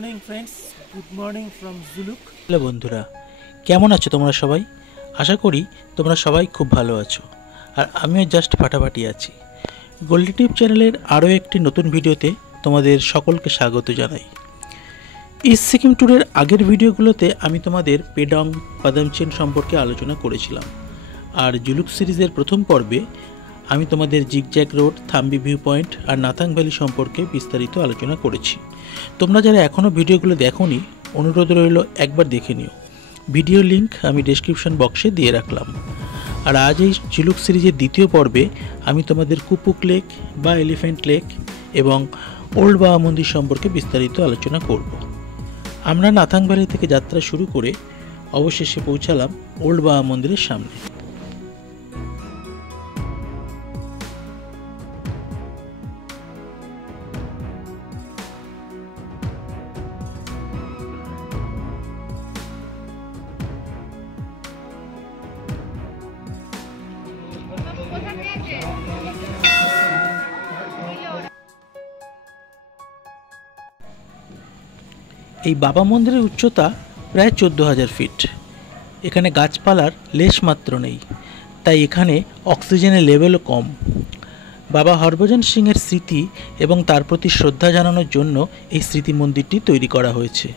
Morning friends, good morning from Zuluk. Hello বন্ধুরা, কেমন আছো তোমরা সবাই? আশা করি তোমরা সবাই খুব ভালো আছো, আর আমিও জাস্ট ফাটাফাটি আছি। গোল্ডি টিপ চ্যানেলের আরও একটি নতুন ভিডিওতে তোমাদের সকলকে স্বাগত জানাই। ইস্ট সিকিম ট্যুরের আগের ভিডিওগুলোতে আমি তোমাদের পেডং পাদামচেন সম্পর্কে আলোচনা করেছিলাম, আর জুলুক সিরিজের প্রথম পর্বে আমি তোমাদের zigzag road, Thambi view point আর নাথাং ভ্যালি সম্পর্কে বিস্তারিত আলোচনা করেছি। তোমরা যারা এখনও ভিডিওগুলো দেখোনি, অনুরোধ রইল একবার দেখে নিও। ভিডিও লিঙ্ক আমি ডেসক্রিপশন বক্সে দিয়ে রাখলাম। আর আজ এই জুলুক সিরিজের দ্বিতীয় পর্বে আমি তোমাদের কুপুক লেক বা এলিফ্যান্ট লেক এবং ওল্ড বাবা মন্দির সম্পর্কে বিস্তারিত আলোচনা করব। আমরা নাথাং ভ্যালি থেকে যাত্রা শুরু করে অবশেষে পৌঁছালাম ওল্ড বাবা মন্দিরের সামনে। এই বাবা মন্দিরের উচ্চতা প্রায় 14,000 ফিট। এখানে গাছপালার লেশ মাত্র নেই, তাই এখানে অক্সিজেনের লেভেলও কম। বাবা হরভজন সিংয়ের স্মৃতি এবং তার প্রতি শ্রদ্ধা জানানোর জন্য এই স্মৃতি মন্দিরটি তৈরি করা হয়েছে।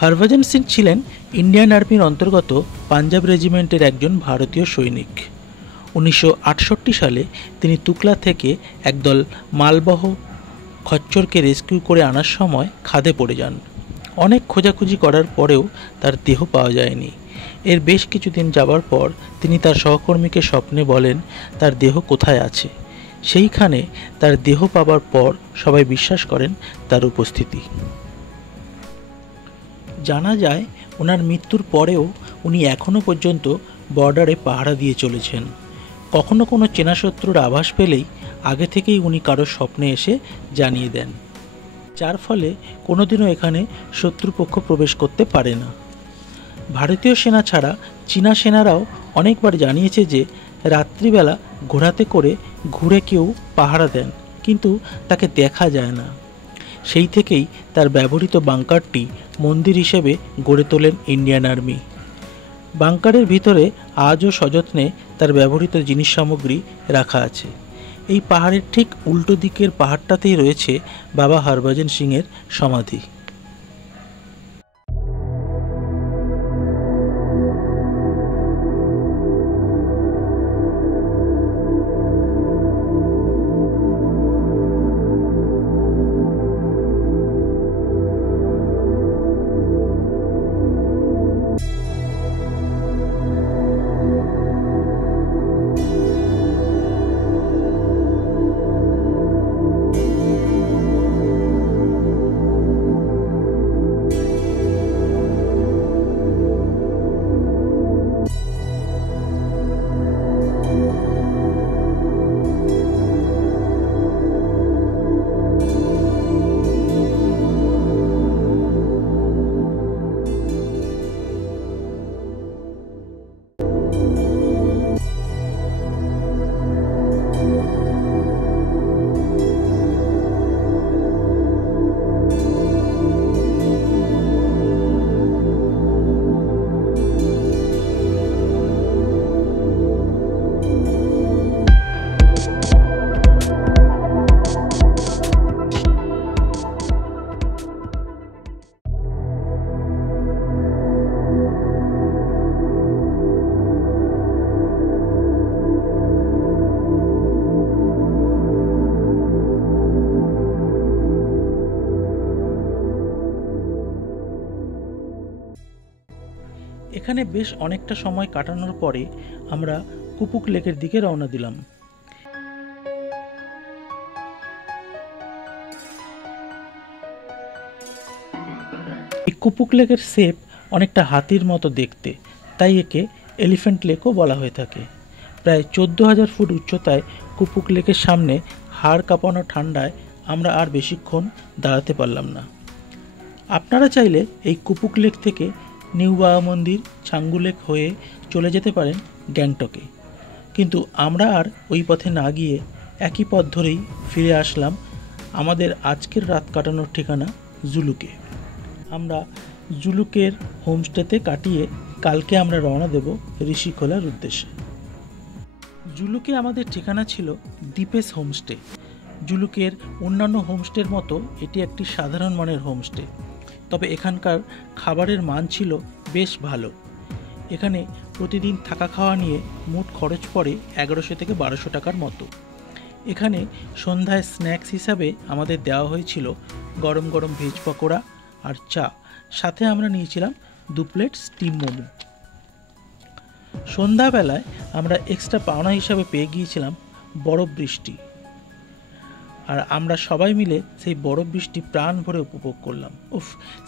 হরভজন সিং ছিলেন ইন্ডিয়ান আর্মির অন্তর্গত পাঞ্জাব রেজিমেন্টের একজন ভারতীয় সৈনিক। 1968 সালে তিনি তুকলা থেকে একদল মালবহ খচ্চরকে রেস্কিউ করে আনার সময় খাদে পড়ে যান। অনেক খোঁজাখুঁজি করার পরেও তার দেহ পাওয়া যায়নি। এর বেশ কিছুদিন যাবার পর তিনি তার সহকর্মীকে স্বপ্নে বলেন তার দেহ কোথায় আছে। সেইখানে তার দেহ পাবার পর সবাই বিশ্বাস করেন তার উপস্থিতি। জানা যায় ওনার মৃত্যুর পরেও উনি এখনও পর্যন্ত বর্ডারে পাহারা দিয়ে চলেছেন। কখনো কোনো চেনা শত্রুর আভাস পেলেই আগে থেকেই উনি কারো স্বপ্নে এসে জানিয়ে দেন, যার ফলে কোনোদিনও এখানে শত্রুপক্ষ প্রবেশ করতে পারে না। ভারতীয় সেনা ছাড়া চীনা সেনারাও অনেকবার জানিয়েছে যে রাত্রিবেলা ঘোড়াতে করে ঘুরে কেউ পাহারা দেন, কিন্তু তাকে দেখা যায় না। সেই থেকেই তার ব্যবহৃত বাংকারটি মন্দির হিসেবে গড়ে তোলেন ইন্ডিয়ান আর্মি। বাংকারের ভিতরে আজও সযত্নে তার ব্যবহৃত জিনিস সামগ্রী রাখা আছে। এই পাহাড়ের ঠিক উল্টো দিকের পাহাড়টাতেই রয়েছে বাবা হরভজন সিংয়ের সমাধি। এখানে বেশ অনেকটা সময় কাটানোর পরে আমরা কুপুক লেকের দিকে রওনা দিলাম। এই কুপুক লেকের শেপ অনেকটা হাতির মতো দেখতে, তাই একে এলিফ্যান্ট লেকও বলা হয়ে থাকে। প্রায় 14,000 ফুট উচ্চতায় কুপুক লেকের সামনে হাড় কাঁপানো ঠান্ডায় আমরা আর বেশিক্ষণ দাঁড়াতে পারলাম না। আপনারা চাইলে এই কুপুক লেক থেকে নিউ বাবা মন্দির, ছাঙ্গু লেক হয়ে চলে যেতে পারেন গ্যাংটকে, কিন্তু আমরা আর ওই পথে না গিয়ে একই পথ ধরেই ফিরে আসলাম আমাদের আজকের রাত কাটানোর ঠিকানা জুলুকে। আমরা জুলুকের হোমস্টেতে কাটিয়ে কালকে আমরা রওনা দেব ঋষিখোলার উদ্দেশ্যে। জুলুকে আমাদের ঠিকানা ছিল দীপেশ হোমস্টে। জুলুকের অন্যান্য হোমস্টের মতো এটি একটি সাধারণ মানের হোমস্টে, তবে এখানকার খাবারের মান ছিল বেশ ভালো। এখানে প্রতিদিন থাকা খাওয়া নিয়ে মোট খরচ পড়ে 1100 থেকে 1200 টাকার মতো। এখানে সন্ধ্যায় স্ন্যাক্স হিসাবে আমাদের দেওয়া হয়েছিল গরম গরম ভেজ পকোড়া আর চা, সাথে আমরা নিয়েছিলাম 2 প্লেট স্টিম মোমো। সন্ধ্যাবেলায় আমরা এক্সট্রা পাওনা হিসাবে পেয়ে গিয়েছিলাম বরফ বৃষ্টি, আর আমরা সবাই মিলে সেই বরফ বৃষ্টি প্রাণ ভরে উপভোগ করলাম।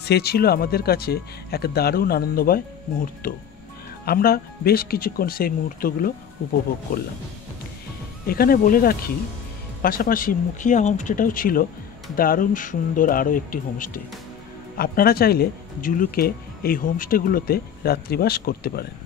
সে ছিল আমাদের কাছে এক দারুণ আনন্দময় মুহূর্ত। আমরা বেশ কিছুক্ষণ সেই মুহূর্তগুলো উপভোগ করলাম। এখানে বলে রাখি, পাশাপাশি মুখিয়া হোমস্টেটাও ছিল দারুণ সুন্দর আরও একটি হোমস্টে। আপনারা চাইলে জুলুকে এই হোমস্টেগুলোতে রাত্রিবাস করতে পারেন।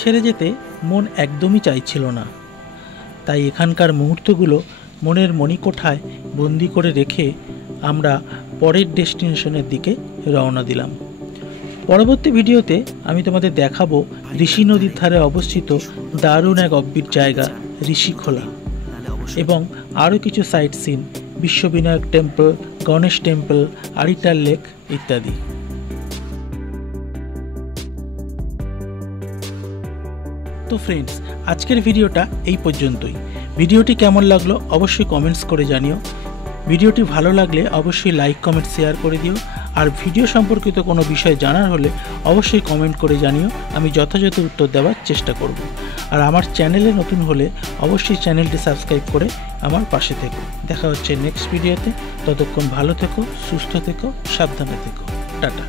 ছেড়ে যেতে মন একদমই চাইছিল না, তাই এখানকার মুহূর্তগুলো মনের মণিকোঠায় বন্দি করে রেখে আমরা পরের ডেস্টিনেশনের দিকে রওনা দিলাম। পরবর্তী ভিডিওতে আমি তোমাদের দেখাবো ঋষি নদীর ধারে অবস্থিত দারুণ এক অব্বির জায়গা ঋষিখোলা, এবং আরও কিছু sightseeing, Vishwavinayak temple, Ganesh temple, Aritar lake ইত্যাদি। তো ফ্রেন্ডস, আজকের ভিডিওটা এই পর্যন্তই। ভিডিওটি কেমন লাগলো অবশ্যই কমেন্টস করে জানিও। ভিডিওটি ভালো লাগলে অবশ্যই লাইক, কমেন্ট, শেয়ার করে দিও। আর ভিডিও সম্পর্কিত কোনো বিষয় জানার হলে অবশ্যই কমেন্ট করে জানিও, আমি যথাযথ উত্তর দেওয়ার চেষ্টা করব। আর আমার চ্যানেলে নতুন হলে অবশ্যই চ্যানেলটি সাবস্ক্রাইব করে আমার পাশে থেকো। দেখা হচ্ছে নেক্সট ভিডিওতে। ততক্ষণ ভালো থেকো, সুস্থ থেকো, সাবধানে থেকো। টাটা।